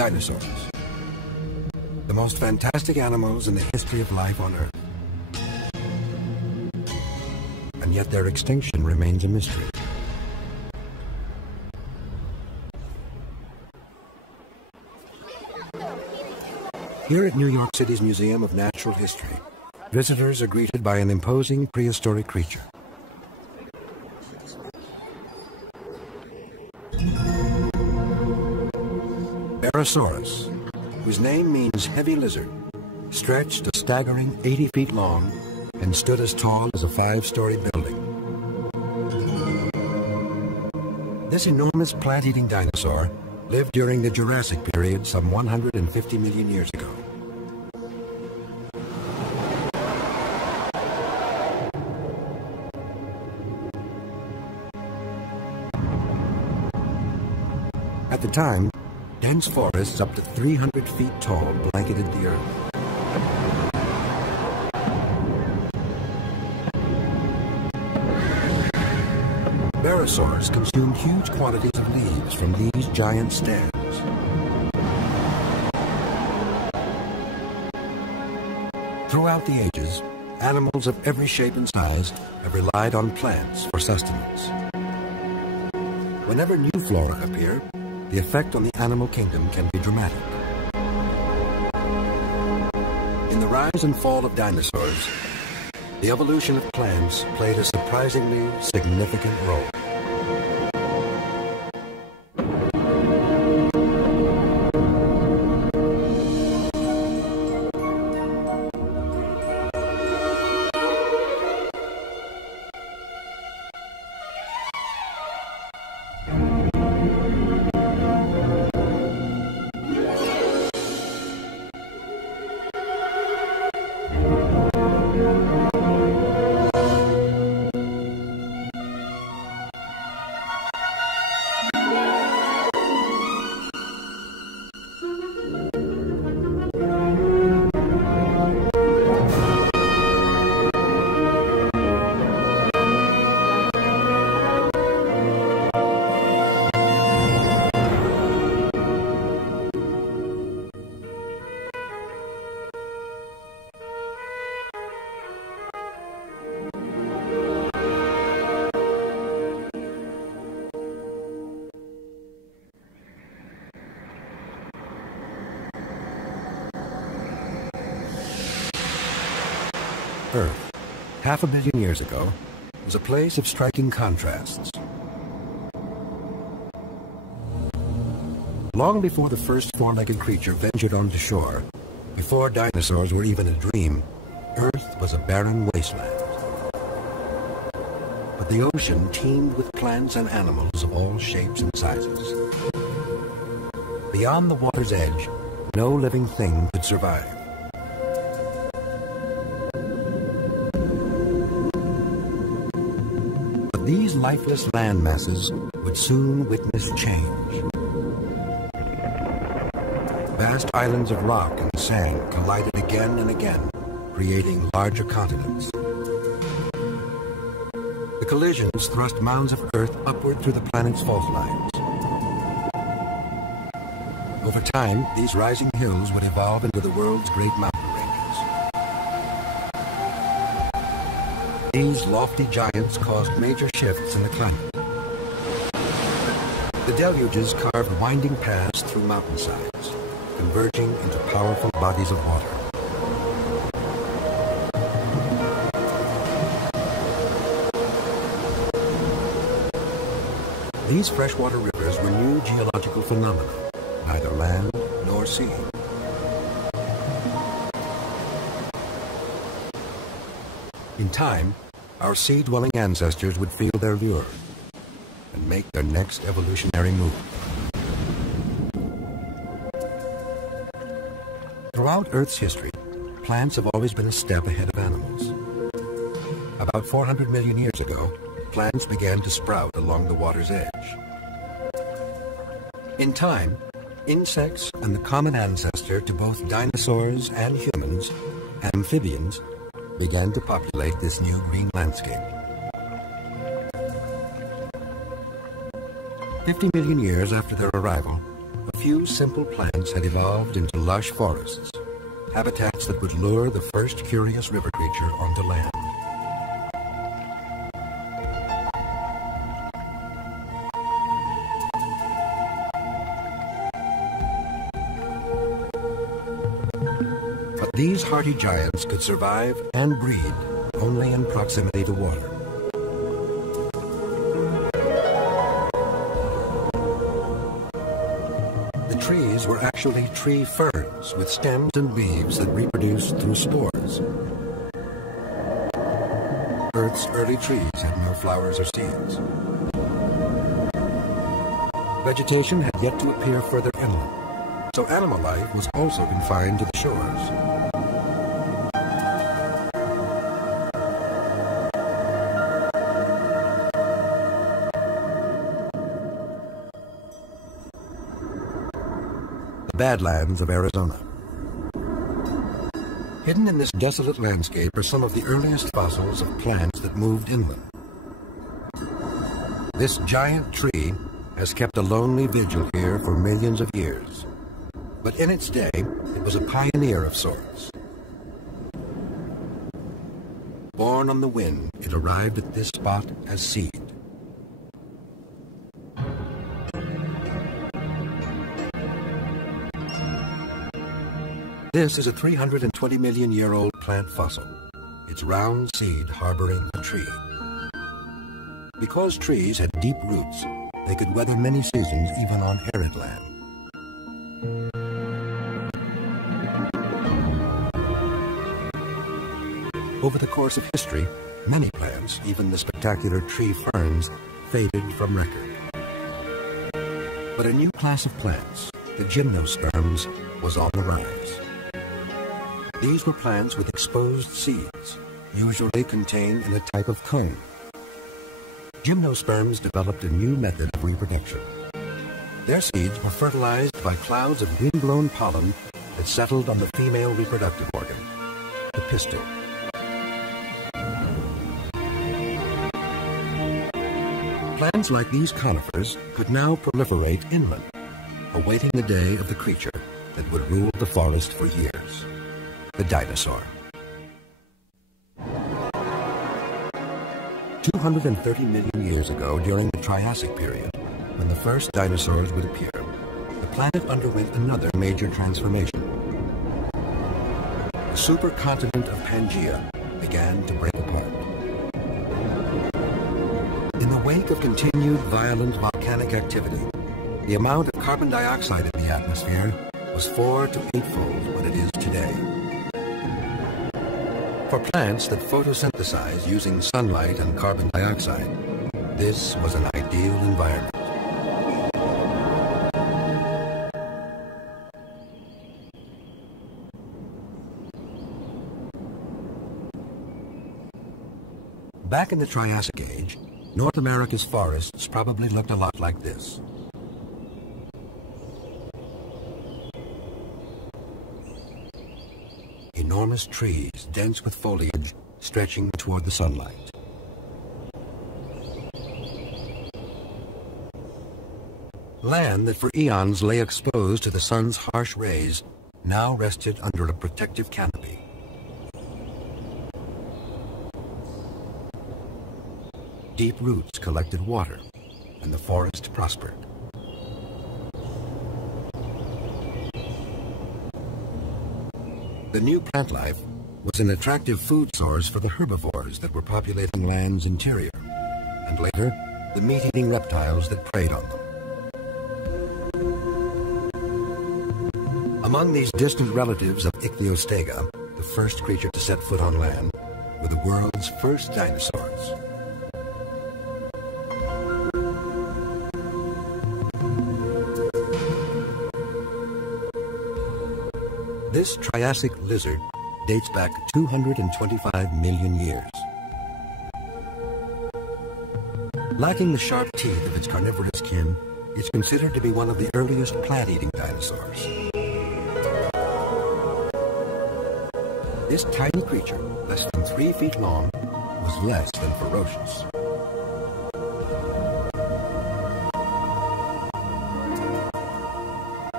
Dinosaurs. The most fantastic animals in the history of life on Earth. And yet their extinction remains a mystery. Here at New York City's Museum of Natural History, visitors are greeted by an imposing prehistoric creature. Dinosaurs, whose name means heavy lizard, stretched a staggering 80 feet long and stood as tall as a 5-story building. This enormous plant-eating dinosaur lived during the Jurassic period some 150 million years ago. At the time, dense forests up to 300 feet tall blanketed the earth. Dinosaurs consumed huge quantities of leaves from these giant stems. Throughout the ages, animals of every shape and size have relied on plants for sustenance. Whenever new flora appear, the effect on the animal kingdom can be dramatic. In the rise and fall of dinosaurs, the evolution of plants played a surprisingly significant role. Earth, 500 million years ago, was a place of striking contrasts. Long before the first four-legged creature ventured onto shore, before dinosaurs were even a dream, Earth was a barren wasteland. But the ocean teemed with plants and animals of all shapes and sizes. Beyond the water's edge, no living thing could survive. These lifeless land masses would soon witness change. Vast islands of rock and sand collided again and again, creating larger continents. The collisions thrust mounds of earth upward through the planet's fault lines. Over time, these rising hills would evolve into the world's great mountain ranges. These lofty giants caused major shifts in the climate. The deluges carved winding paths through mountainsides, converging into powerful bodies of water. These freshwater rivers were new geological phenomena, neither land nor sea. In time, our sea-dwelling ancestors would feel their lure and make their next evolutionary move. Throughout Earth's history, plants have always been a step ahead of animals. About 400 million years ago, plants began to sprout along the water's edge. In time, insects and the common ancestor to both dinosaurs and humans, amphibians, began to populate this new green landscape. 50 million years after their arrival, a few simple plants had evolved into lush forests, habitats that would lure the first curious river creature onto land. But these hardy giants could survive and breed only in proximity to water. The trees were actually tree ferns with stems and leaves that reproduced through spores. Earth's early trees had no flowers or seeds. Vegetation had yet to appear further inland, so animal life was also confined to the shores. The Badlands of Arizona. Hidden in this desolate landscape are some of the earliest fossils of plants that moved inland. This giant tree has kept a lonely vigil here for millions of years. But in its day, it was a pioneer of sorts. Born on the wind, it arrived at this spot as seed. This is a 320 million year old plant fossil, its round seed harboring a tree. Because trees had deep roots, they could weather many seasons even on arid land. Over the course of history, many plants, even the spectacular tree ferns, faded from record. But a new class of plants, the gymnosperms, was on the rise. These were plants with exposed seeds, usually contained in a type of cone. Gymnosperms developed a new method of reproduction. Their seeds were fertilized by clouds of wind-blown pollen that settled on the female reproductive organ, the pistil. Plants like these conifers could now proliferate inland, awaiting the day of the creature that would rule the forest for years, the dinosaur. 230 million years ago, during the Triassic period, when the first dinosaurs would appear, the planet underwent another major transformation. The supercontinent of Pangaea began to break apart. In the wake of continued violent volcanic activity, the amount of carbon dioxide in the atmosphere was 4 to 8-fold what it is today. For plants that photosynthesize using sunlight and carbon dioxide, this was an ideal environment. Back in the Triassic Age, North America's forests probably looked a lot like this. Enormous trees, dense with foliage, stretching toward the sunlight. Land that for eons lay exposed to the sun's harsh rays now rested under a protective canopy. Deep roots collected water, and the forest prospered. The new plant life was an attractive food source for the herbivores that were populating land's interior, and later, the meat-eating reptiles that preyed on them. Among these distant relatives of Ichthyostega, the first creature to set foot on land, were the world's first dinosaurs. This Triassic lizard dates back 225 million years. Lacking the sharp teeth of its carnivorous kin, it's considered to be one of the earliest plant-eating dinosaurs. This tiny creature, less than 3 feet long, was less than ferocious.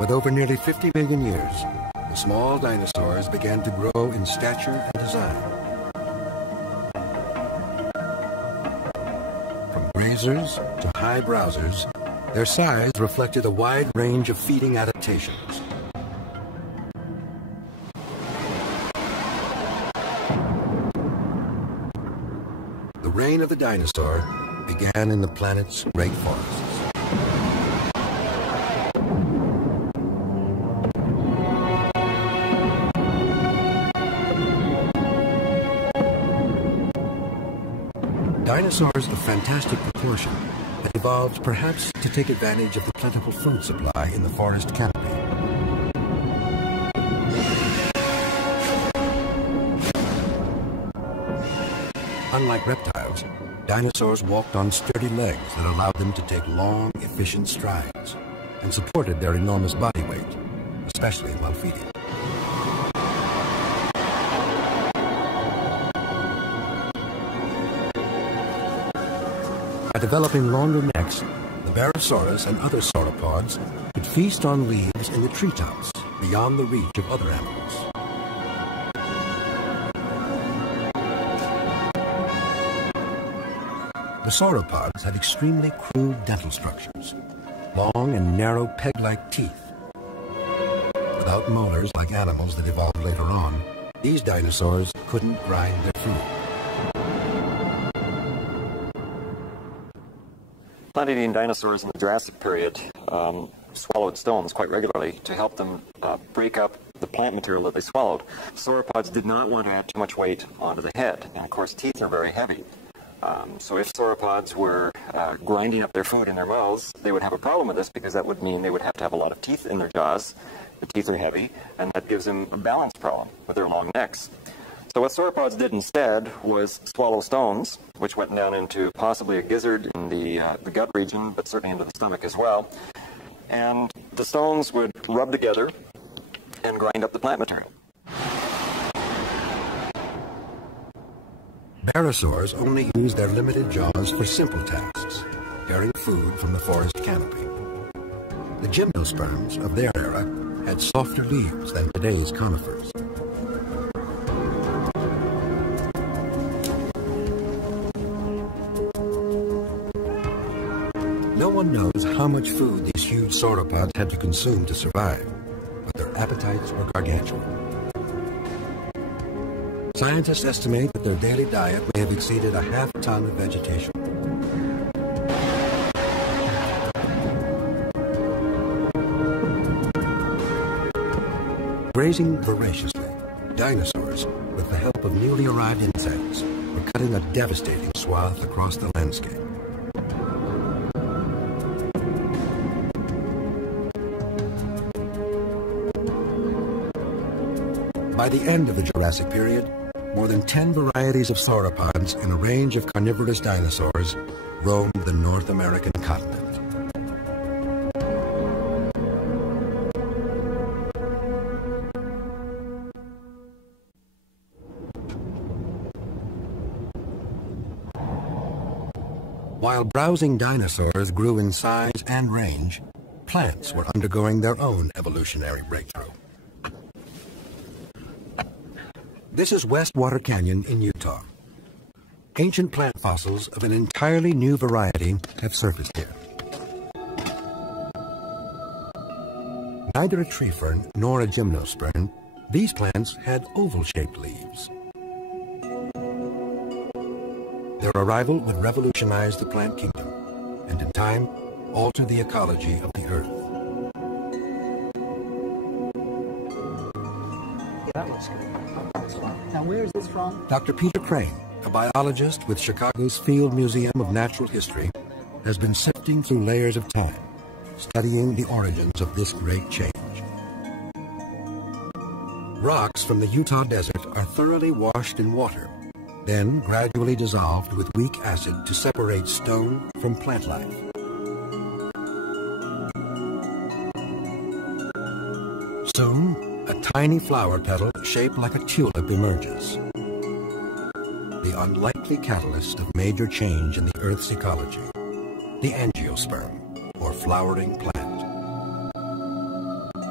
With over nearly 50 million years, the small dinosaurs began to grow in stature and design. From grazers to high browsers, their size reflected a wide range of feeding adaptations. The reign of the dinosaur began in the planet's great forests. Dinosaurs of fantastic proportion had evolved perhaps to take advantage of the plentiful food supply in the forest canopy. Unlike reptiles, dinosaurs walked on sturdy legs that allowed them to take long, efficient strides and supported their enormous body weight, especially while feeding. By developing longer necks, the Barosaurus and other sauropods could feast on leaves in the treetops beyond the reach of other animals. The sauropods had extremely crude dental structures, long and narrow peg-like teeth. Without molars like animals that evolved later on, these dinosaurs couldn't grind their food. Plant-eating dinosaurs in the Jurassic period swallowed stones quite regularly to help them break up the plant material that they swallowed. Sauropods did not want to add too much weight onto the head, and of course teeth are very heavy. So if sauropods were grinding up their food in their mouths, they would have a problem with this because that would mean they would have to have a lot of teeth in their jaws. The teeth are heavy, and that gives them a balance problem with their long necks. So what sauropods did instead was swallow stones, which went down into possibly a gizzard in the gut region, but certainly into the stomach as well. And the stones would rub together and grind up the plant material. Barosaurs only used their limited jaws for simple tasks, carrying food from the forest canopy. The gymnosperms of their era had softer leaves than today's conifers. No one knows how much food these huge sauropods had to consume to survive, but their appetites were gargantuan. Scientists estimate that their daily diet may have exceeded a half-ton of vegetation. Grazing voraciously, dinosaurs, with the help of newly arrived insects, were cutting a devastating swath across the landscape. By the end of the Jurassic period, more than 10 varieties of sauropods and a range of carnivorous dinosaurs roamed the North American continent. While browsing dinosaurs grew in size and range, plants were undergoing their own evolutionary breakthrough. This is Westwater Canyon in Utah. Ancient plant fossils of an entirely new variety have surfaced here. Neither a tree fern nor a gymnosperm, these plants had oval-shaped leaves. Their arrival would revolutionize the plant kingdom and, in time, alter the ecology of the earth. That looks good. Now, where is this from? Dr. Peter Crane, a biologist with Chicago's Field Museum of Natural History, has been sifting through layers of time, studying the origins of this great change. Rocks from the Utah desert are thoroughly washed in water, then gradually dissolved with weak acid to separate stone from plant life. Soon, a tiny flower petal shaped like a tulip emerges. The unlikely catalyst of major change in the Earth's ecology, the angiosperm, or flowering plant.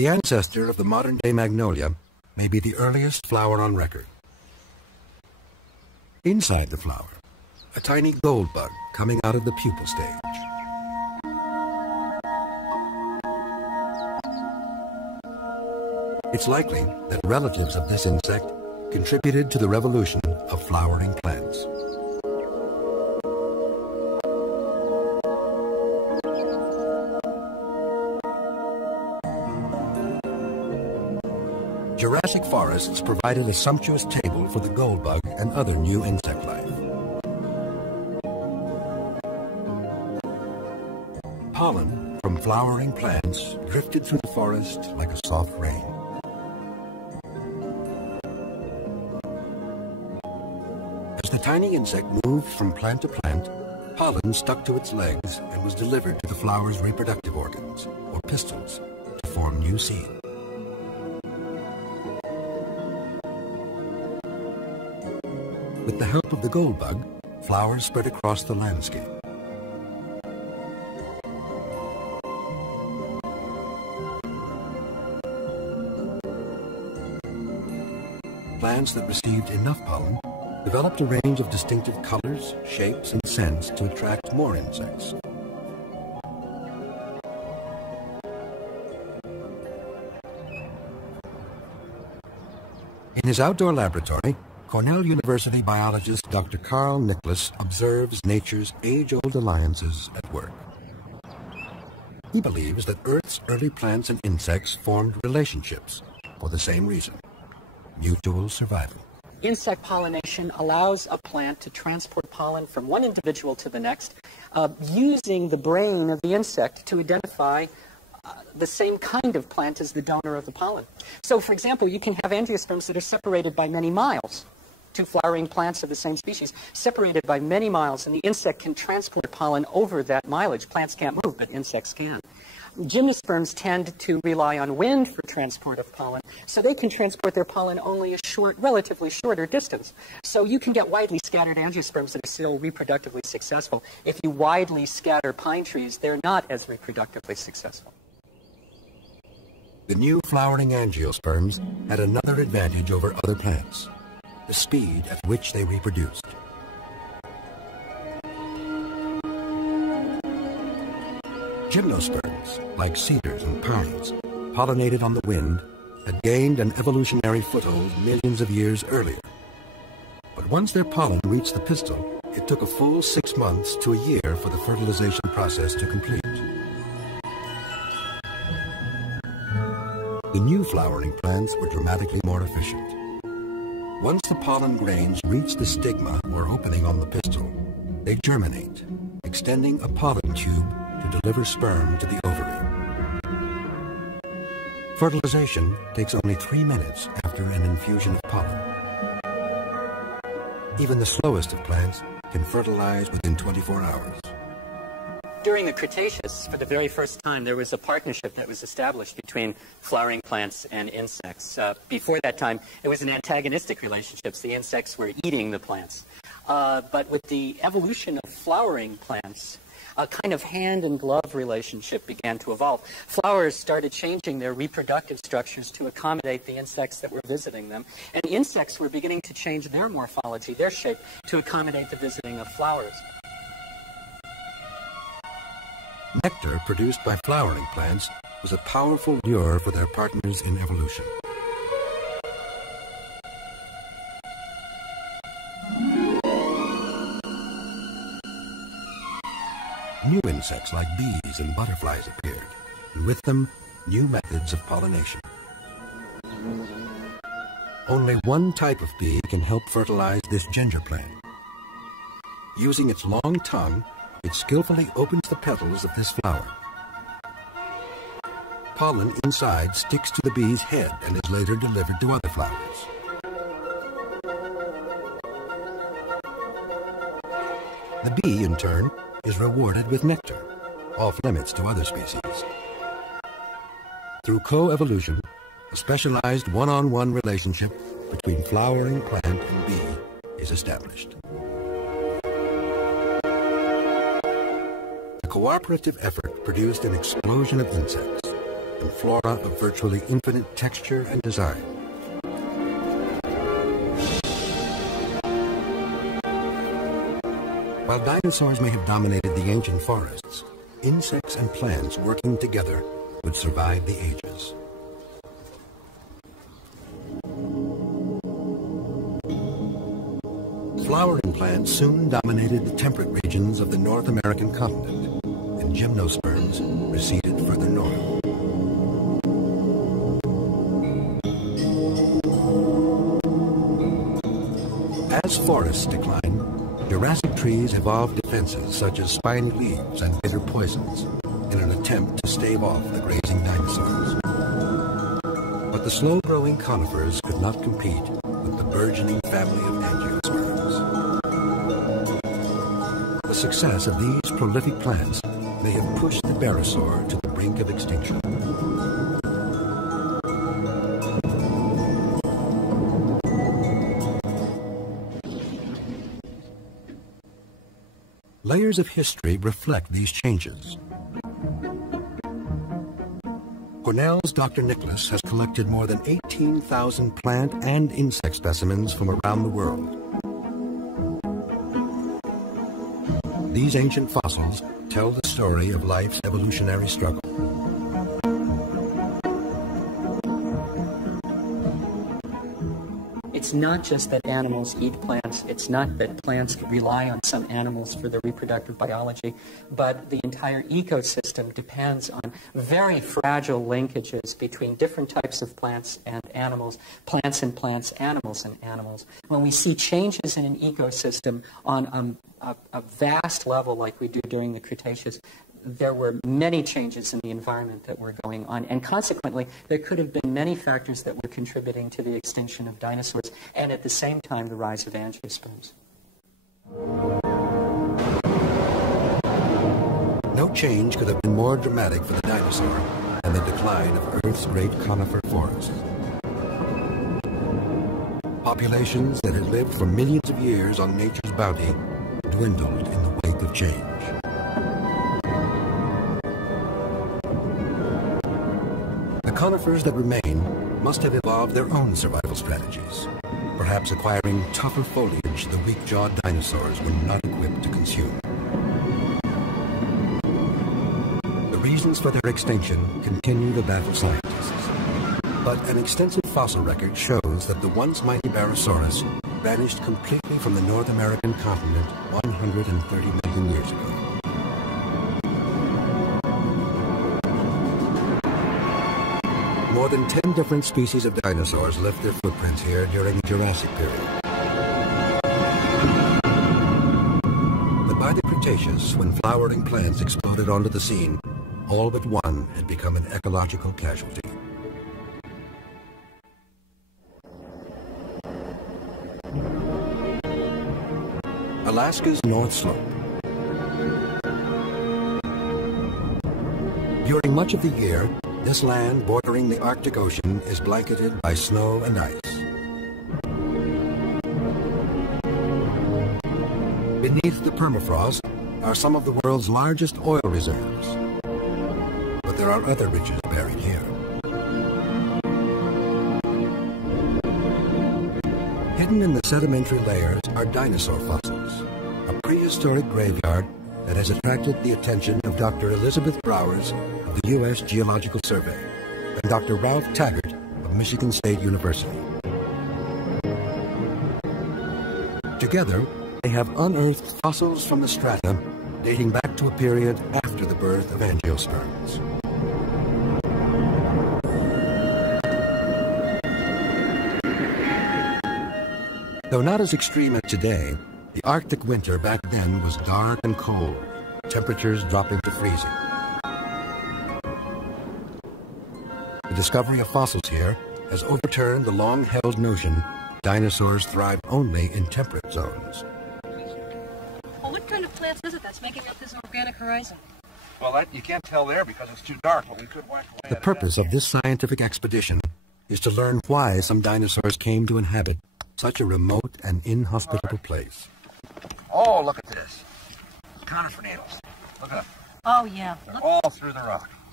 The ancestor of the modern-day magnolia may be the earliest flower on record. Inside the flower, a tiny gold bug coming out of the pupal stage. It's likely that relatives of this insect contributed to the revolution of flowering plants. Jurassic forests provided a sumptuous table for the goldbug and other new insect life. Pollen from flowering plants drifted through the forest like a soft rain. As the tiny insect moved from plant to plant, pollen stuck to its legs and was delivered to the flower's reproductive organs, or pistils, to form new seed. With the help of the goldbug, flowers spread across the landscape. Plants that received enough pollen developed a range of distinctive colors, shapes, and scents to attract more insects. In his outdoor laboratory, Cornell University biologist Dr. Carl Nicholas observes nature's age-old alliances at work. He believes that Earth's early plants and insects formed relationships for the same reason: mutual survival. Insect pollination allows a plant to transport pollen from one individual to the next, using the brain of the insect to identify the same kind of plant as the donor of the pollen. So, for example, you can have angiosperms that are separated by many miles. Two flowering plants of the same species, separated by many miles, and the insect can transport pollen over that mileage. Plants can't move, but insects can. Gymnosperms tend to rely on wind for transport of pollen, so they can transport their pollen only a short, relatively shorter distance. So you can get widely scattered angiosperms that are still reproductively successful. If you widely scatter pine trees, they're not as reproductively successful. The new flowering angiosperms had another advantage over other plants: the speed at which they reproduced. Gymnosperms, like cedars and pines, pollinated on the wind, had gained an evolutionary foothold millions of years earlier. But once their pollen reached the pistil, it took a full 6 months to a year for the fertilization process to complete. The new flowering plants were dramatically more efficient. Once the pollen grains reach the stigma or opening on the pistil, they germinate, extending a pollen tube to deliver sperm to the ovary. Fertilization takes only 3 minutes after an infusion of pollen. Even the slowest of plants can fertilize within 24 hours. During the Cretaceous, for the very first time, there was a partnership that was established between flowering plants and insects. Before that time, it was an antagonistic relationship. The insects were eating the plants. But with the evolution of flowering plants, a kind of hand-and-glove relationship began to evolve. Flowers started changing their reproductive structures to accommodate the insects that were visiting them. And insects were beginning to change their morphology, their shape, to accommodate the visiting of flowers. Nectar produced by flowering plants was a powerful lure for their partners in evolution. New insects like bees and butterflies appeared, and with them, new methods of pollination. Only one type of bee can help fertilize this ginger plant. Using its long tongue, it skillfully opens the petals of this flower. Pollen inside sticks to the bee's head and is later delivered to other flowers. The bee, in turn, is rewarded with nectar, off limits to other species. Through coevolution, a specialized one-on-one relationship between flowering plant and bee is established. The cooperative effort produced an explosion of insects. and flora of virtually infinite texture and design. While dinosaurs may have dominated the ancient forests, insects and plants working together would survive the ages. Flowering plants soon dominated the temperate regions of the North American continent, and gymnosperms receded further north. As forests decline, Jurassic trees evolved defenses such as spiny leaves and bitter poisons in an attempt to stave off the grazing dinosaurs. But the slow-growing conifers could not compete with the burgeoning family of angiosperms. The success of these prolific plants may have pushed the barosaur to the brink of extinction. Layers of history reflect these changes. Cornell's Dr. Nicholas has collected more than 18,000 plant and insect specimens from around the world. These ancient fossils tell the story of life's evolutionary struggle. It's not just that animals eat plants, it's not that plants rely on some animals for their reproductive biology, but the entire ecosystem depends on very fragile linkages between different types of plants and animals, animals and animals. When we see changes in an ecosystem on a vast level like we do during the Cretaceous, there were many changes in the environment that were going on, and consequently, there could have been many factors that were contributing to the extinction of dinosaurs, and at the same time, the rise of angiosperms. No change could have been more dramatic for the dinosaur than the decline of Earth's great conifer forests. Populations that had lived for millions of years on nature's bounty dwindled in the wake of change. The conifers that remain must have evolved their own survival strategies, perhaps acquiring tougher foliage the weak-jawed dinosaurs were not equipped to consume. The reasons for their extinction continue to baffle scientists, but an extensive fossil record shows that the once mighty Barosaurus vanished completely from the North American continent 130 million years ago. More than 10 different species of dinosaurs left their footprints here during the Jurassic period. But by the Cretaceous, when flowering plants exploded onto the scene, all but one had become an ecological casualty. Alaska's North Slope. During much of the year, this land bordering the Arctic Ocean is blanketed by snow and ice. Beneath the permafrost are some of the world's largest oil reserves. But there are other riches buried here. Hidden in the sedimentary layers are dinosaur fossils, a prehistoric graveyard that has attracted the attention of Dr. Elizabeth Browers of the U.S. Geological Survey and Dr. Ralph Taggart of Michigan State University. Together, they have unearthed fossils from the strata dating back to a period after the birth of angiosperms. Though not as extreme as today, the Arctic winter back then was dark and cold, temperatures dropping to freezing. The discovery of fossils here has overturned the long-held notion dinosaurs thrive only in temperate zones. Well, what kind of plants is it that's making up this organic horizon? Well, you can't tell there because it's too dark, but we could whack away. The purpose of this scientific expedition is to learn why some dinosaurs came to inhabit such a remote and inhospitable place. Oh, look at this. Conifer needles. Look up. Oh, yeah. They're all through the rock.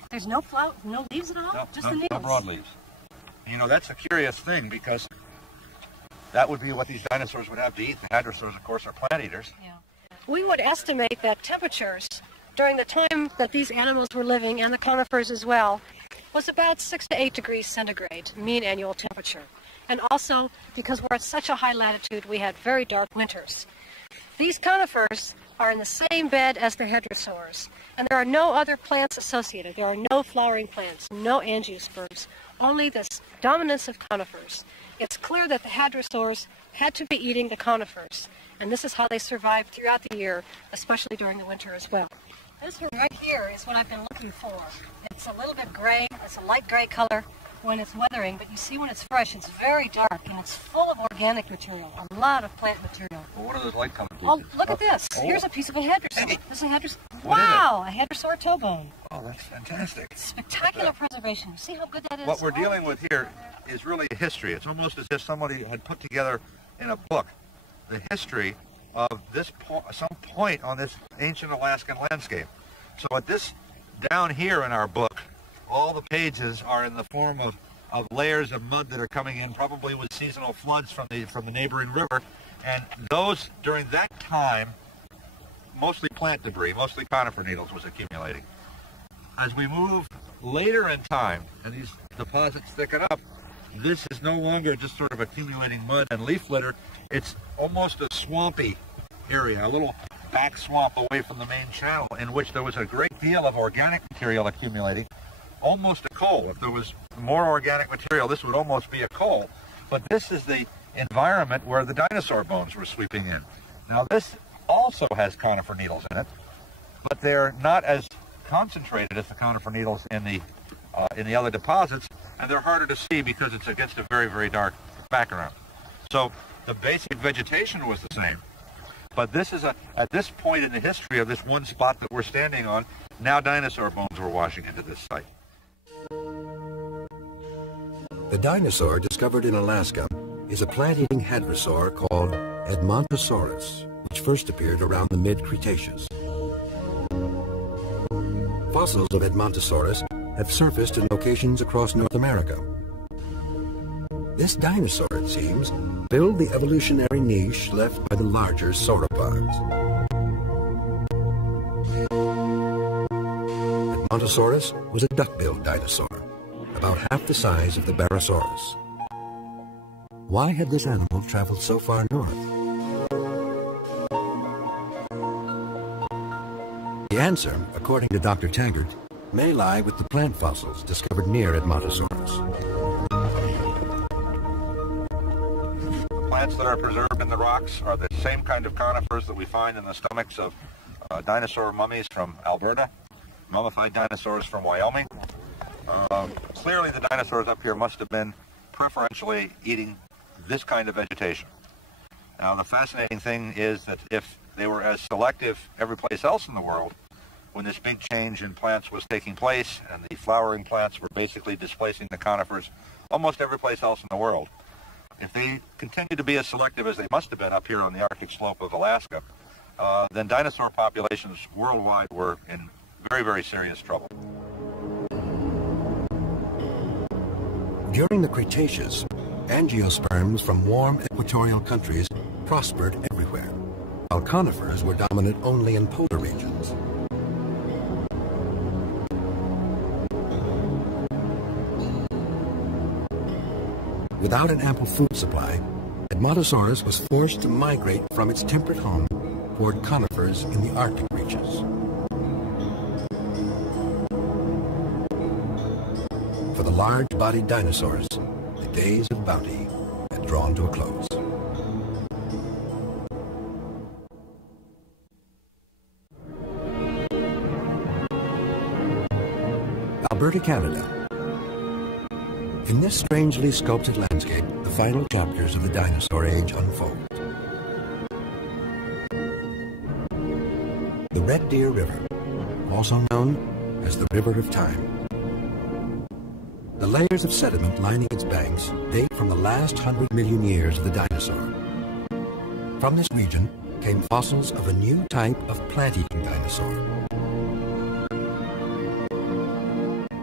There's no leaves at all? No, Just no, the needles? no broadleaves. You know, that's a curious thing because that would be what these dinosaurs would have to eat. The hadrosaurs, of course, are plant eaters. Yeah. We would estimate that temperatures during the time that these animals were living, and the conifers as well, was about 6 to 8 degrees centigrade, mean annual temperature. And also, because we're at such a high latitude, we had very dark winters. These conifers are in the same bed as the hadrosaurs, and there are no other plants associated. There are no flowering plants, no angiosperms, only this dominance of conifers. It's clear that the hadrosaurs had to be eating the conifers, and this is how they survived throughout the year, especially during the winter as well. This one right here is what I've been looking for. It's a little bit gray, it's a light gray color when it's weathering, but you see when it's fresh, it's very dark, and it's full of organic material, a lot of plant material. Well, what are those light colored Oh, pieces? look at this. Oh. Here's a piece of a hadrosaur. This is a hadrosaur. What is it? Wow, a hadrosaur toe bone. Oh, that's fantastic. Spectacular preservation. See how good that is? What we're dealing with here is really a history. It's almost as if somebody had put together in a book the history of this some point on this ancient Alaskan landscape. So at this down here in our book, all the pages are in the form of layers of mud that are coming in, probably with seasonal floods from the neighboring river, and those during that time, mostly plant debris, mostly conifer needles was accumulating. As we move later in time and these deposits thicken up, this is no longer just sort of accumulating mud and leaf litter. It's almost a swampy area, a little back swamp away from the main channel in which there was a great deal of organic material accumulating, almost a coal. If there was more organic material, this would almost be a coal. But this is the environment where the dinosaur bones were sweeping in. Now this also has conifer needles in it, but they're not as concentrated as the conifer needles in the other deposits, and they're harder to see because it's against a very, very dark background. So the basic vegetation was the same, but this is at this point in the history of this one spot that we're standing on, now dinosaur bones were washing into this site. The dinosaur discovered in Alaska is a plant-eating hadrosaur called Edmontosaurus, which first appeared around the mid-Cretaceous. Fossils of Edmontosaurus have surfaced in locations across North America. This dinosaur, it seems, filled the evolutionary niche left by the larger sauropods. Edmontosaurus was a duck-billed dinosaur, about half the size of the Barosaurus. Why had this animal traveled so far north? The answer, according to Dr. Taggart, may lie with the plant fossils discovered near Edmontosaurus. Plants that are preserved in the rocks are the same kind of conifers that we find in the stomachs of dinosaur mummies from Alberta, mummified dinosaurs from Wyoming. Clearly the dinosaurs up here must have been preferentially eating this kind of vegetation. Now the fascinating thing is that if they were as selective every place else in the world, when this big change in plants was taking place and the flowering plants were basically displacing the conifers almost every place else in the world, if they continued to be as selective as they must have been up here on the Arctic slope of Alaska, then dinosaur populations worldwide were in very, very serious trouble. During the Cretaceous, angiosperms from warm equatorial countries prospered everywhere, while conifers were dominant only in polar regions. Without an ample food supply, Edmontosaurus was forced to migrate from its temperate home toward conifers in the Arctic reaches. For the large-bodied dinosaurs, the days of bounty had drawn to a close. Alberta, Canada. In this strangely sculpted landscape, the final chapters of the dinosaur age unfold. The Red Deer River, also known as the River of Time. The layers of sediment lining its banks date from the last 100 million years of the dinosaur. From this region came fossils of a new type of plant-eating dinosaur.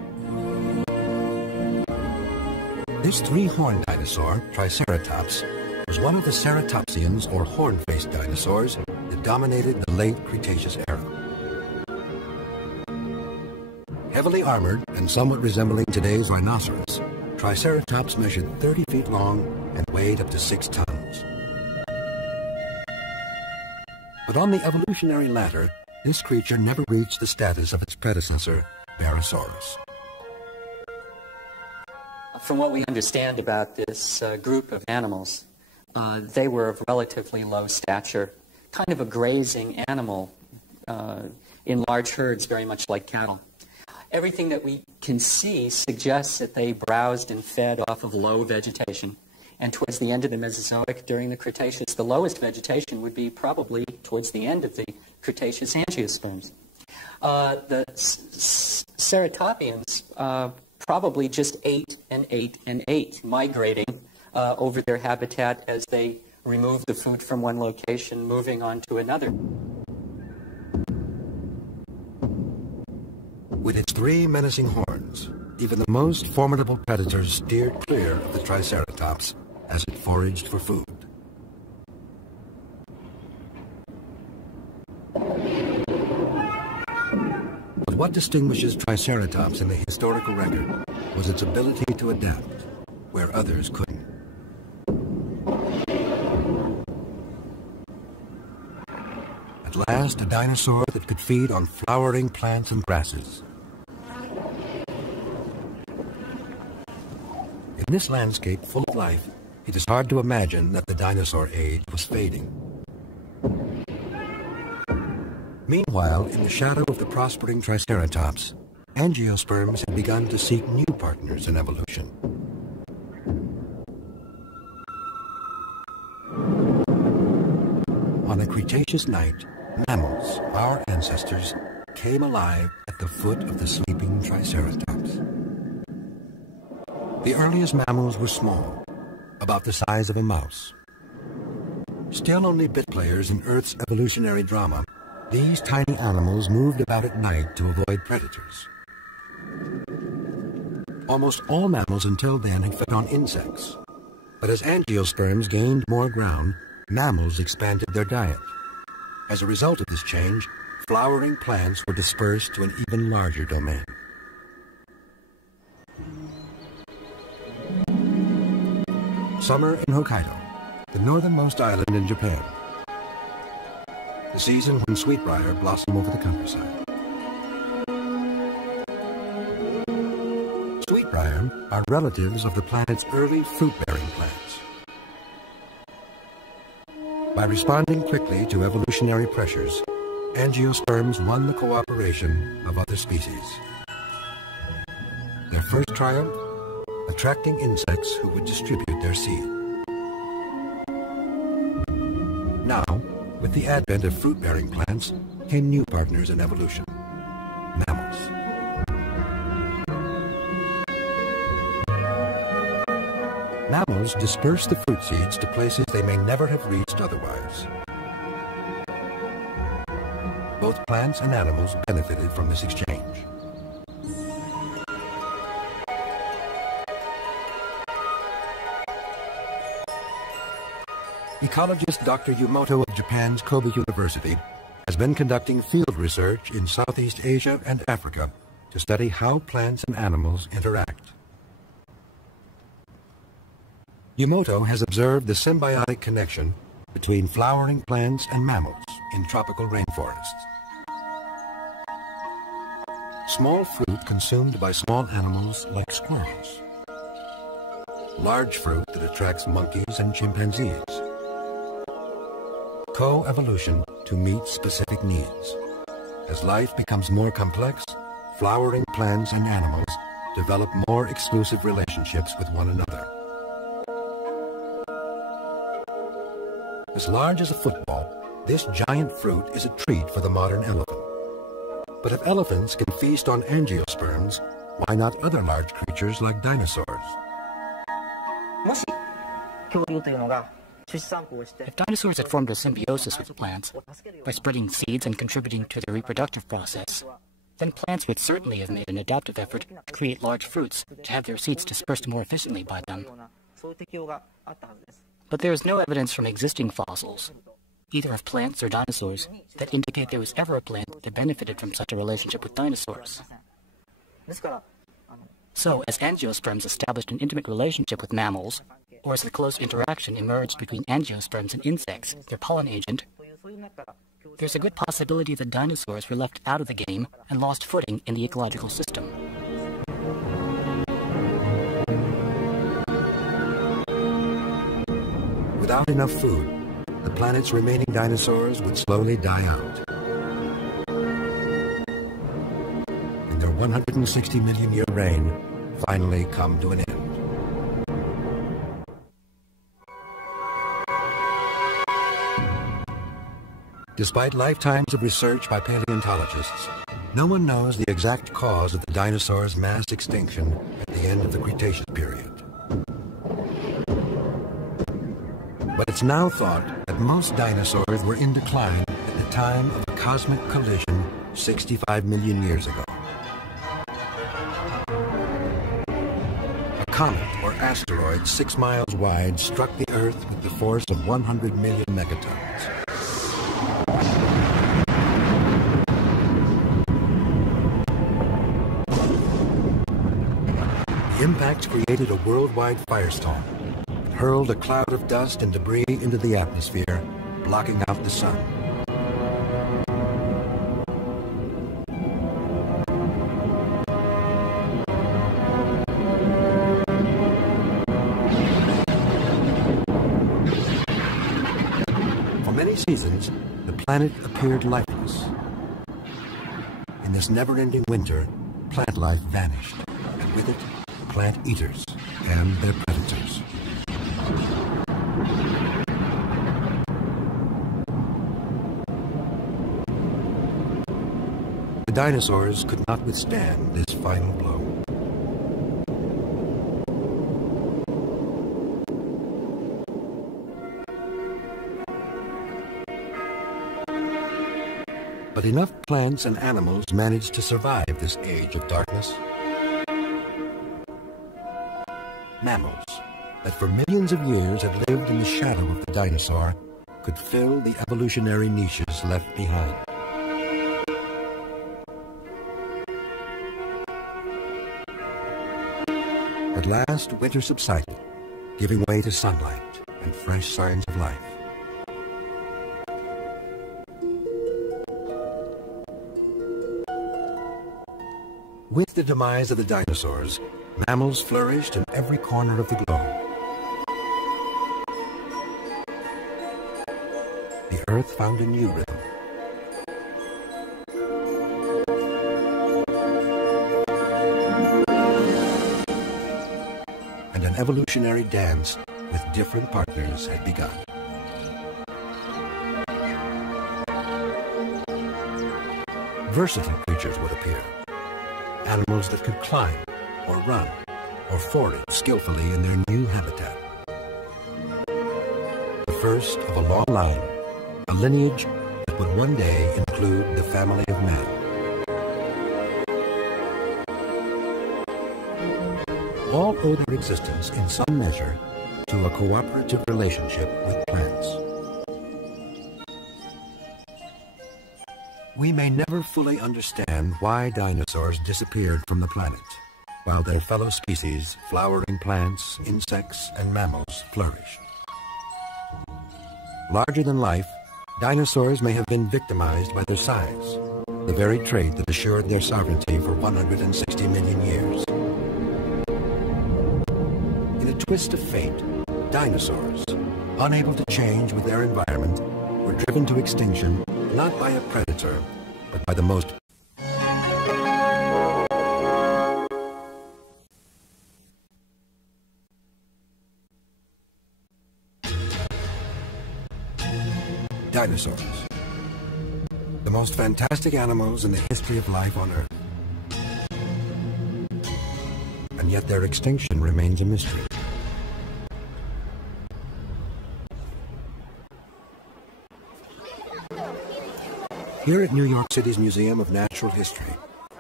This three-horned dinosaur, Triceratops, was one of the ceratopsians or horn-faced dinosaurs that dominated the late Cretaceous era. Heavily armored and somewhat resembling today's rhinoceros, Triceratops measured 30 feet long and weighed up to 6 tons. But on the evolutionary ladder, this creature never reached the status of its predecessor, Barosaurus. From what we understand about this group of animals, they were of relatively low stature, kind of a grazing animal in large herds, very much like cattle. Everything that we can see suggests that they browsed and fed off of low vegetation. And towards the end of the Mesozoic, during the Cretaceous, the lowest vegetation would be probably towards the end of the Cretaceous angiosperms. The ceratopians probably just ate and ate and ate, migrating over their habitat as they removed the food from one location, moving on to another. With its 3 menacing horns, even the most formidable predators steered clear of the Triceratops as it foraged for food. But what distinguishes Triceratops in the historical record was its ability to adapt where others couldn't. At last, a dinosaur that could feed on flowering plants and grasses. In this landscape full of life, it is hard to imagine that the dinosaur age was fading. Meanwhile, in the shadow of the prospering Triceratops, angiosperms had begun to seek new partners in evolution. On a Cretaceous night, mammals, our ancestors, came alive at the foot of the sleeping Triceratops. The earliest mammals were small, about the size of a mouse. Still only bit players in Earth's evolutionary drama, these tiny animals moved about at night to avoid predators. Almost all mammals until then had fed on insects, but as angiosperms gained more ground, mammals expanded their diet. As a result of this change, flowering plants were dispersed to an even larger domain. Summer in Hokkaido, the northernmost island in Japan. The season when sweetbriar blossom over the countryside. Sweetbriar are relatives of the planet's early fruit-bearing plants. By responding quickly to evolutionary pressures, angiosperms won the cooperation of other species. Their first triumph? Attracting insects who would distribute their seed. Now, with the advent of fruit-bearing plants, came new partners in evolution, mammals. Mammals disperse the fruit seeds to places they may never have reached otherwise. Both plants and animals benefited from this exchange. Ecologist Dr. Yumoto of Japan's Kobe University has been conducting field research in Southeast Asia and Africa to study how plants and animals interact. Yumoto has observed the symbiotic connection between flowering plants and mammals in tropical rainforests. Small fruit consumed by small animals like squirrels. Large fruit that attracts monkeys and chimpanzees. Co-evolution to meet specific needs. As life becomes more complex, flowering plants and animals develop more exclusive relationships with one another. As large as a football, this giant fruit is a treat for the modern elephant. But if elephants can feast on angiosperms, why not other large creatures like dinosaurs? If dinosaurs had formed a symbiosis with plants by spreading seeds and contributing to their reproductive process, then plants would certainly have made an adaptive effort to create large fruits to have their seeds dispersed more efficiently by them. But there is no evidence from existing fossils, either of plants or dinosaurs, that indicate there was ever a plant that benefited from such a relationship with dinosaurs. So, as angiosperms established an intimate relationship with mammals, or as the close interaction emerged between angiosperms and insects, their pollen agent, there's a good possibility that dinosaurs were left out of the game and lost footing in the ecological system. Without enough food, the planet's remaining dinosaurs would slowly die out. And their 160 million year reign finally come to an end. Despite lifetimes of research by paleontologists, no one knows the exact cause of the dinosaurs' mass extinction at the end of the Cretaceous period. But it's now thought that most dinosaurs were in decline at the time of a cosmic collision 65 million years ago. A comet or asteroid 6 miles wide struck the Earth with the force of 100 million megatons. The impact created a worldwide firestorm, hurled a cloud of dust and debris into the atmosphere, blocking out the sun. For many seasons, the planet appeared lifeless. In this never-ending winter, plant life vanished, and with it, plant eaters and their predators. The dinosaurs could not withstand this final blow. But enough plants and animals managed to survive this age of darkness. Mammals, that for millions of years had lived in the shadow of the dinosaur, could fill the evolutionary niches left behind. At last, winter subsided, giving way to sunlight and fresh signs of life. With the demise of the dinosaurs, mammals flourished in every corner of the globe. The Earth found a new rhythm. And an evolutionary dance with different partners had begun. Versatile creatures would appear. Animals that could climb, or run, or forage skillfully in their new habitat. The first of a long line, a lineage that would one day include the family of man. All owe their existence in some measure to a cooperative relationship with plants. We may never fully understand why dinosaurs disappeared from the planet, while their fellow species, flowering plants, insects, and mammals, flourished. Larger than life, dinosaurs may have been victimized by their size, the very trait that assured their sovereignty for 160 million years. In a twist of fate, dinosaurs, unable to change with their environment, were driven to extinction not by a predator, but by the most dinosaurs, the most fantastic animals in the history of life on Earth. And yet their extinction remains a mystery. Here at New York City's Museum of Natural History,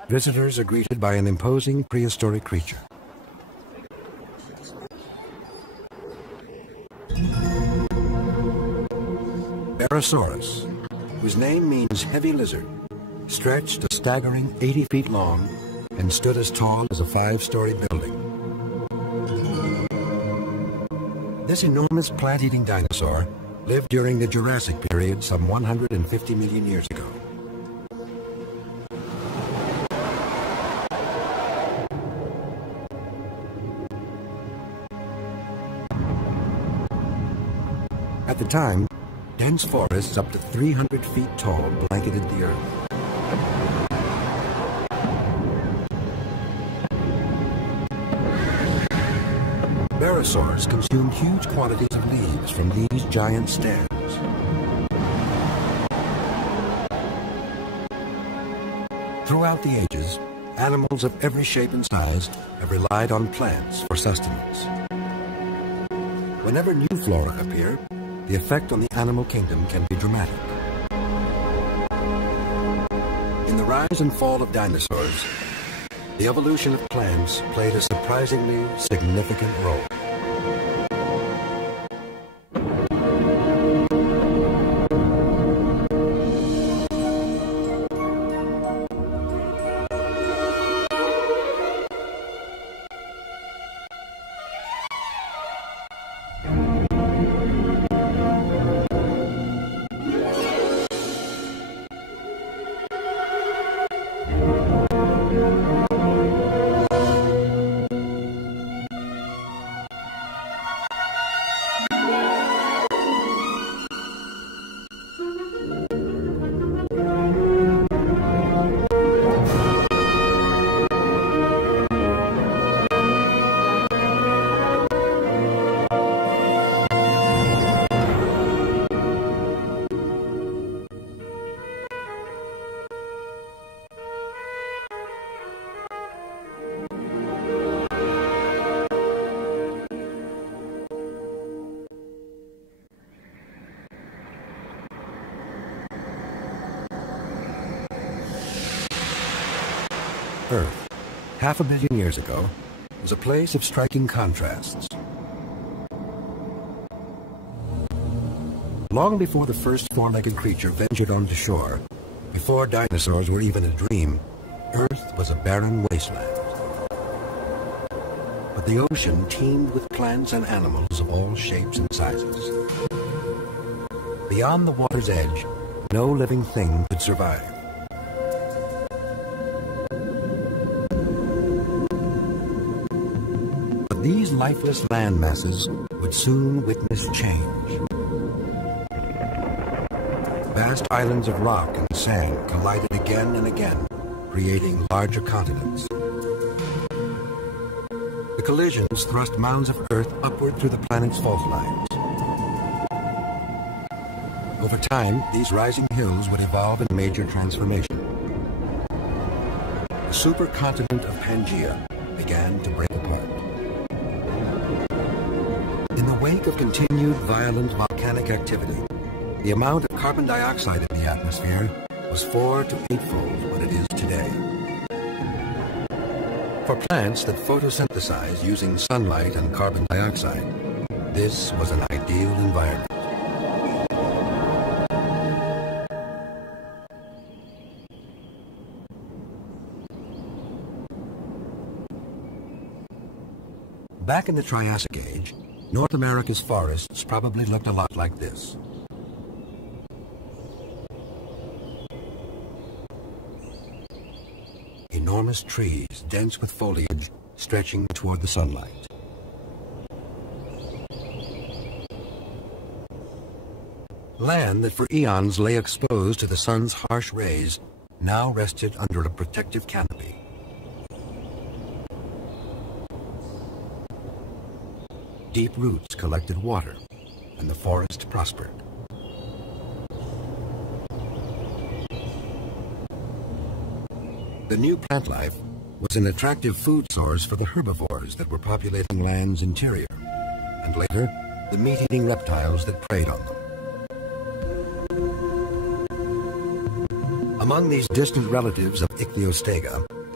visitors are greeted by an imposing prehistoric creature. Dinosaurs, whose name means heavy lizard, stretched a staggering 80 feet long and stood as tall as a 5-story building. This enormous plant-eating dinosaur lived during the Jurassic period some 150 million years ago. At the time, dense forests up to 300 feet tall blanketed the earth. Dinosaurs consumed huge quantities of leaves from these giant stems. Throughout the ages, animals of every shape and size have relied on plants for sustenance. Whenever new flora appear, the effect on the animal kingdom can be dramatic. In the rise and fall of dinosaurs, the evolution of plants played a surprisingly significant role. Earth, 500 million years ago, was a place of striking contrasts. Long before the first four-legged creature ventured onto shore, before dinosaurs were even a dream, Earth was a barren wasteland. But the ocean teemed with plants and animals of all shapes and sizes. Beyond the water's edge, no living thing could survive. These lifeless land masses would soon witness change. Vast islands of rock and sand collided again and again, creating larger continents. The collisions thrust mounds of earth upward through the planet's fault lines. Over time, these rising hills would evolve in major transformation. The supercontinent of Pangaea began to break apart. In the wake of continued violent volcanic activity, the amount of carbon dioxide in the atmosphere was 4 to 8-fold what it is today. For plants that photosynthesize using sunlight and carbon dioxide, this was an ideal environment. Back in the Triassic Age, North America's forests probably looked a lot like this. Enormous trees, dense with foliage, stretching toward the sunlight. Land that for eons lay exposed to the sun's harsh rays now rested under a protective canopy. Deep roots collected water, and the forest prospered. The new plant life was an attractive food source for the herbivores that were populating land's interior, and later, the meat-eating reptiles that preyed on them. Among these distant relatives of Ichthyostega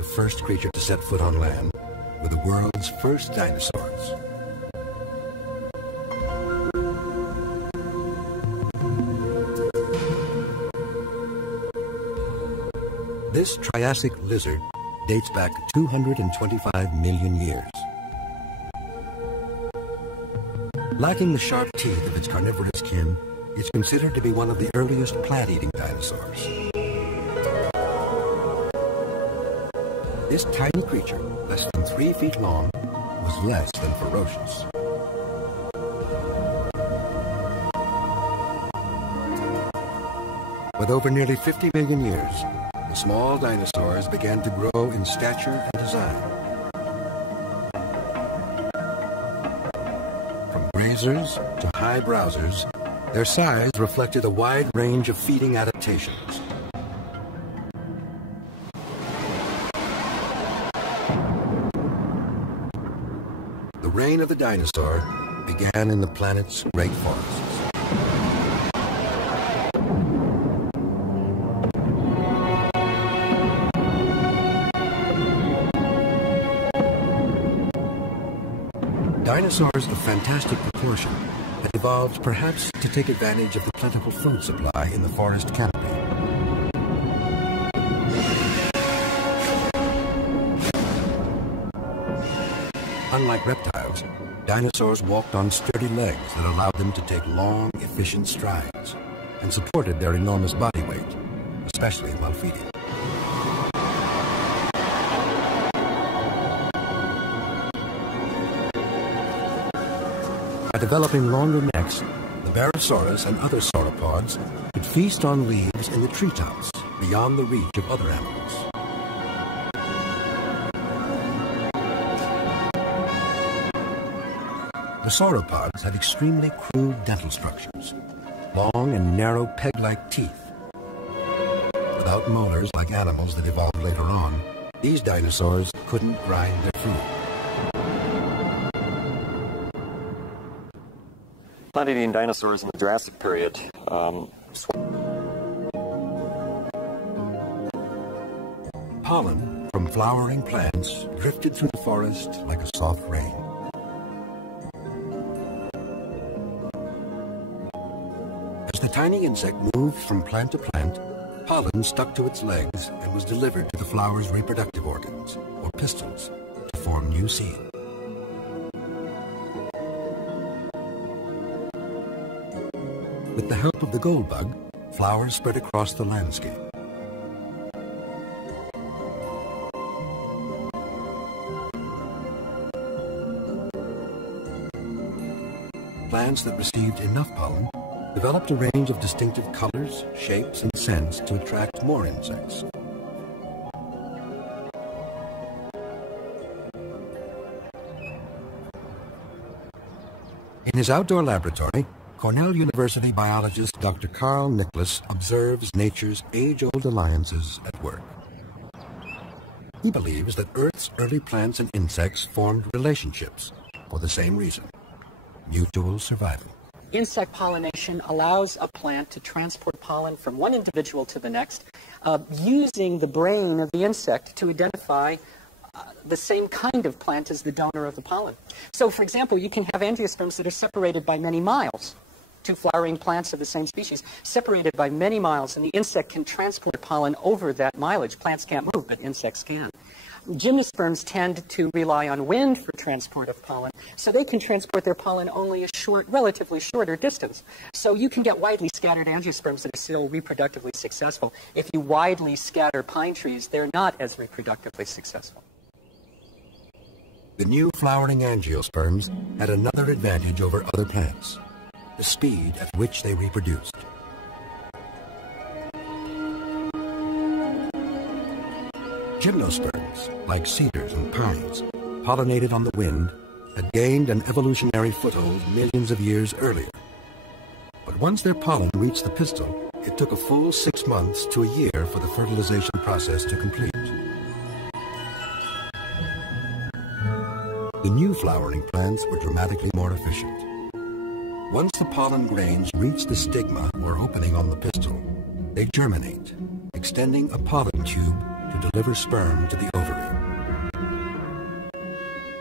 first creature to set foot on land were the world's first dinosaurs. This Triassic lizard dates back 225 million years. Lacking the sharp teeth of its carnivorous kin, it's considered to be one of the earliest plant-eating dinosaurs. This tiny creature, less than 3 feet long, was less than ferocious. With over nearly 50 million years, the small dinosaurs began to grow in stature and design. From grazers to high browsers, their size reflected a wide range of feeding adaptations. The reign of the dinosaur began in the planet's great forests. Dinosaurs of fantastic proportion had evolved perhaps to take advantage of the plentiful food supply in the forest canopy. Unlike reptiles, dinosaurs walked on sturdy legs that allowed them to take long, efficient strides and supported their enormous body weight, especially while feeding. By developing longer necks, the Barosaurus and other sauropods could feast on leaves in the treetops beyond the reach of other animals. The sauropods had extremely crude dental structures, long and narrow peg-like teeth. Without molars like animals that evolved later on, these dinosaurs couldn't grind their food. Plant-eating dinosaurs in the Jurassic period pollen from flowering plants drifted through the forest like a soft rain. As the tiny insect moved from plant to plant, pollen stuck to its legs and was delivered to the flower's reproductive organs, or pistils, to form new seed. With the help of the goldbug, flowers spread across the landscape. Plants that received enough pollen developed a range of distinctive colors, shapes, and scents to attract more insects. In his outdoor laboratory, Cornell University biologist Dr. Carl Nicholas observes nature's age-old alliances at work. He believes that Earth's early plants and insects formed relationships for the same reason: mutual survival. Insect pollination allows a plant to transport pollen from one individual to the next, using the brain of the insect to identify the same kind of plant as the donor of the pollen. So, for example, you can have angiosperms that are separated by many miles. Two flowering plants of the same species, separated by many miles, and the insect can transport pollen over that mileage. Plants can't move, but insects can. Gymnosperms tend to rely on wind for transport of pollen, so they can transport their pollen only a short, relatively shorter distance. So you can get widely scattered angiosperms that are still reproductively successful. If you widely scatter pine trees, they're not as reproductively successful. The new flowering angiosperms had another advantage over other plants: the speed at which they reproduced. Gymnosperms, like cedars and pines, pollinated on the wind, had gained an evolutionary foothold millions of years earlier. But once their pollen reached the pistil, it took a full 6 months to a year for the fertilization process to complete. The new flowering plants were dramatically more efficient. Once the pollen grains reach the stigma or opening on the pistil, they germinate, extending a pollen tube to deliver sperm to the ovary.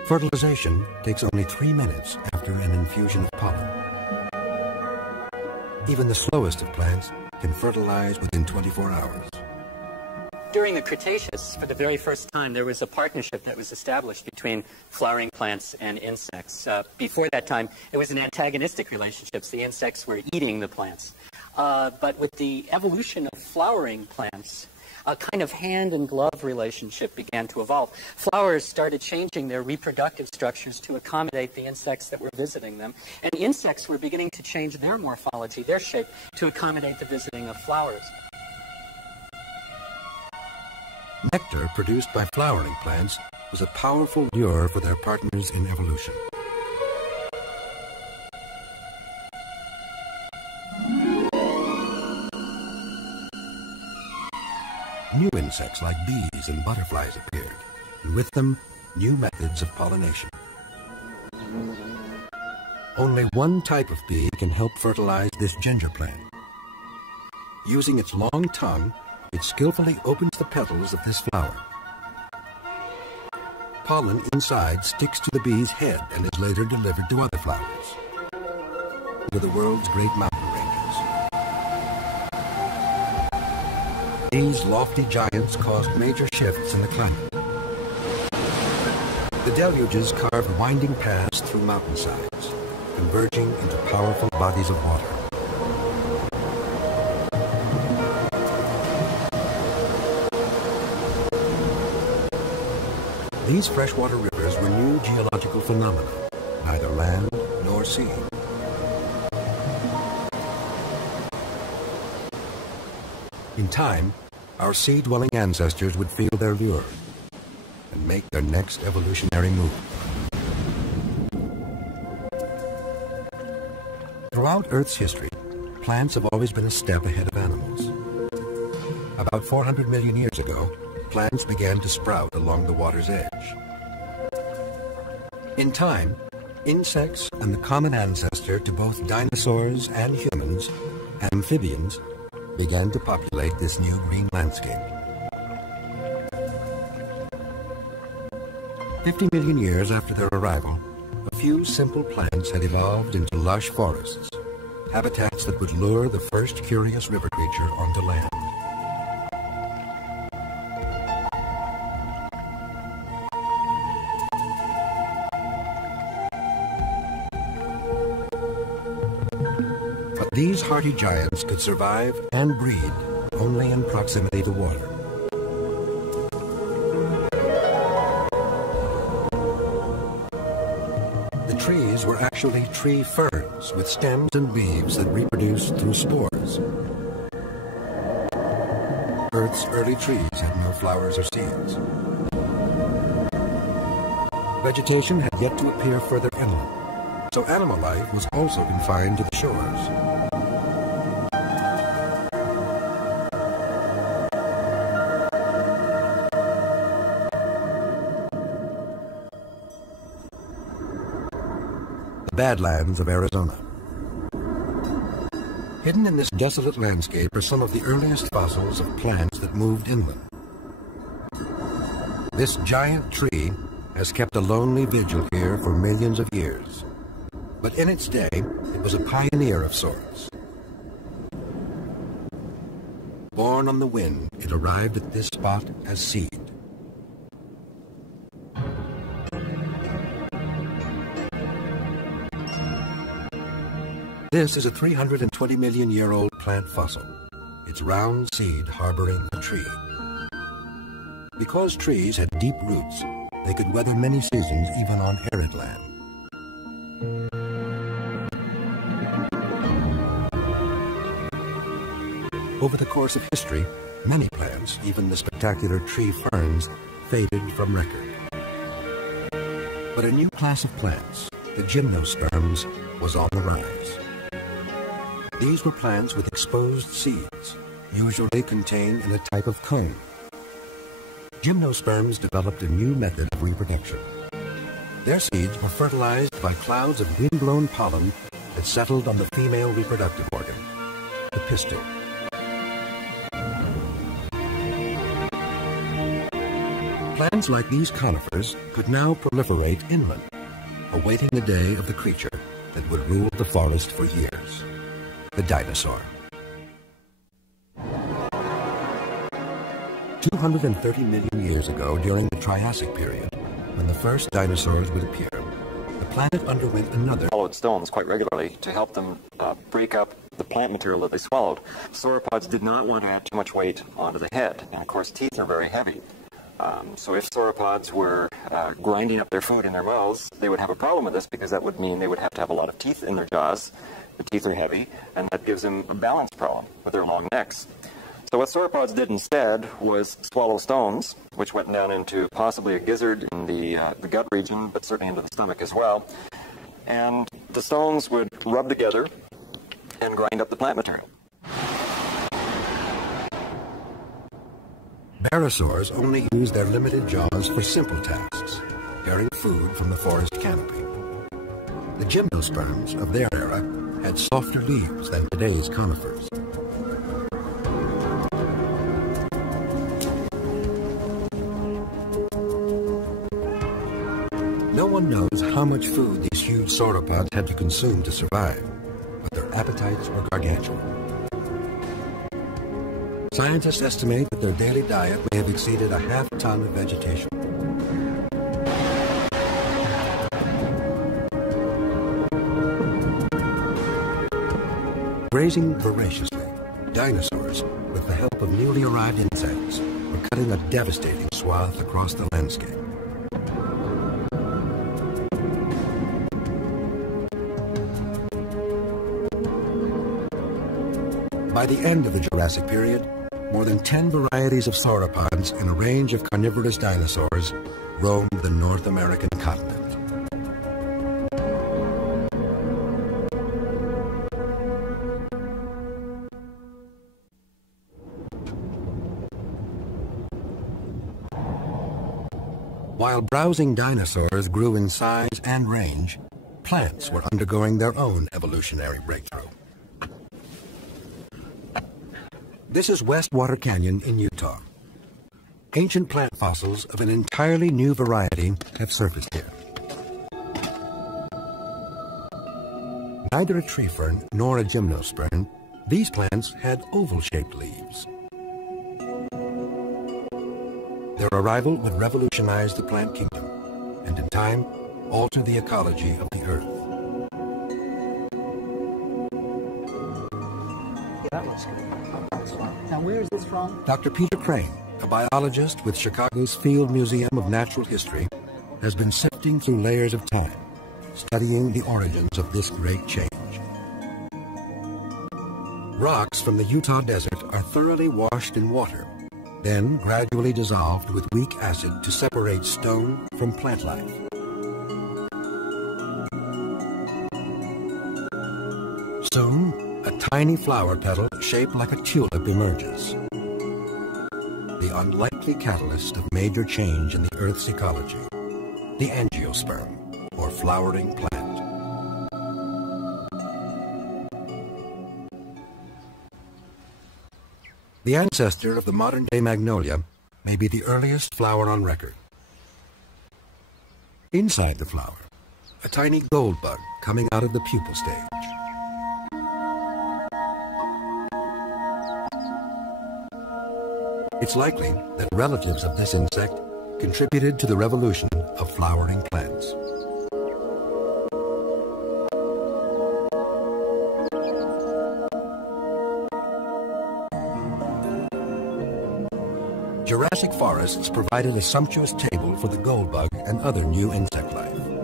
Fertilization takes only 3 minutes after an infusion of pollen. Even the slowest of plants can fertilize within 24 hours. During the Cretaceous, for the very first time, there was a partnership that was established between flowering plants and insects. Before that time, it was an antagonistic relationship. The insects were eating the plants. But with the evolution of flowering plants, a kind of hand-and-glove relationship began to evolve. Flowers started changing their reproductive structures to accommodate the insects that were visiting them. And insects were beginning to change their morphology, their shape, to accommodate the visiting of flowers. Nectar produced by flowering plants was a powerful lure for their partners in evolution. New insects like bees and butterflies appeared, and with them, new methods of pollination. Only one type of bee can help fertilize this ginger plant. Using its long tongue, it skillfully opens the petals of this flower. Pollen inside sticks to the bee's head and is later delivered to other flowers, to the world's great mountain ranges. These lofty giants caused major shifts in the climate. The deluges carved winding paths through mountainsides, converging into powerful bodies of water. These freshwater rivers were new geological phenomena, neither land nor sea. In time, our sea-dwelling ancestors would feel their lure and make their next evolutionary move. Throughout Earth's history, plants have always been a step ahead of animals. About 400 million years ago, plants began to sprout along the water's edge. In time, insects and the common ancestor to both dinosaurs and humans, amphibians, began to populate this new green landscape. 50 million years after their arrival, a few simple plants had evolved into lush forests, habitats that would lure the first curious river creature onto land. These hardy giants could survive and breed only in proximity to water. The trees were actually tree ferns with stems and leaves that reproduced through spores. Earth's early trees had no flowers or seeds. Vegetation had yet to appear further inland, so animal life was also confined to the shores. Badlands of Arizona. Hidden in this desolate landscape are some of the earliest fossils of plants that moved inland. This giant tree has kept a lonely vigil here for millions of years, but in its day, it was a pioneer of sorts. Born on the wind, it arrived at this spot as seed. This is a 320 million year old plant fossil, its round seed harboring the tree. Because trees had deep roots, they could weather many seasons even on arid land. Over the course of history, many plants, even the spectacular tree ferns, faded from record. But a new class of plants, the gymnosperms, was on the rise. These were plants with exposed seeds, usually contained in a type of cone. Gymnosperms developed a new method of reproduction. Their seeds were fertilized by clouds of wind-blown pollen that settled on the female reproductive organ, the pistil. Plants like these conifers could now proliferate inland, awaiting the day of the creature that would rule the forest for years, the dinosaur. 230 million years ago, during the Triassic period, when the first dinosaurs would appear, the planet underwent another... Swallowed stones quite regularly to help them break up the plant material that they swallowed. Sauropods did not want to add too much weight onto the head, and of course teeth are very heavy. So if sauropods were grinding up their food in their mouths, they would have a problem with this, because that would mean they would have to have a lot of teeth in their jaws. The teeth are heavy, and that gives them a balance problem with their long necks. So what sauropods did instead was swallow stones, which went down into possibly a gizzard in the gut region, but certainly into the stomach as well. And the stones would rub together and grind up the plant material. Barosaurs only used their limited jaws for simple tasks, carrying food from the forest canopy. The gymnosperms of their era had softer leaves than today's conifers. No one knows how much food these huge sauropods had to consume to survive, but their appetites were gargantuan. Scientists estimate that their daily diet may have exceeded a half-ton of vegetation. Grazing voraciously, dinosaurs, with the help of newly arrived insects, were cutting a devastating swath across the landscape. By the end of the Jurassic period, more than 10 varieties of sauropods and a range of carnivorous dinosaurs roamed the North American continent. While browsing dinosaurs grew in size and range, plants were undergoing their own evolutionary breakthrough. This is Westwater Canyon in Utah. Ancient plant fossils of an entirely new variety have surfaced here. Neither a tree fern nor a gymnosperm, these plants had oval-shaped leaves. Their arrival would revolutionize the plant kingdom and, in time, alter the ecology of the earth. Yeah, that looks good. Now, where is this from? Dr. Peter Crane, a biologist with Chicago's Field Museum of Natural History, has been sifting through layers of time, studying the origins of this great change. Rocks from the Utah desert are thoroughly washed in water, then gradually dissolved with weak acid to separate stone from plant life. Soon, a tiny flower petal shaped like a tulip emerges, the unlikely catalyst of major change in the Earth's ecology, the angiosperm, or flowering plant. The ancestor of the modern-day magnolia may be the earliest flower on record. Inside the flower, a tiny gold bug coming out of the pupal stage. It's likely that relatives of this insect contributed to the revolution of flowering plants. Jurassic forests provided a sumptuous table for the goldbug and other new insect life.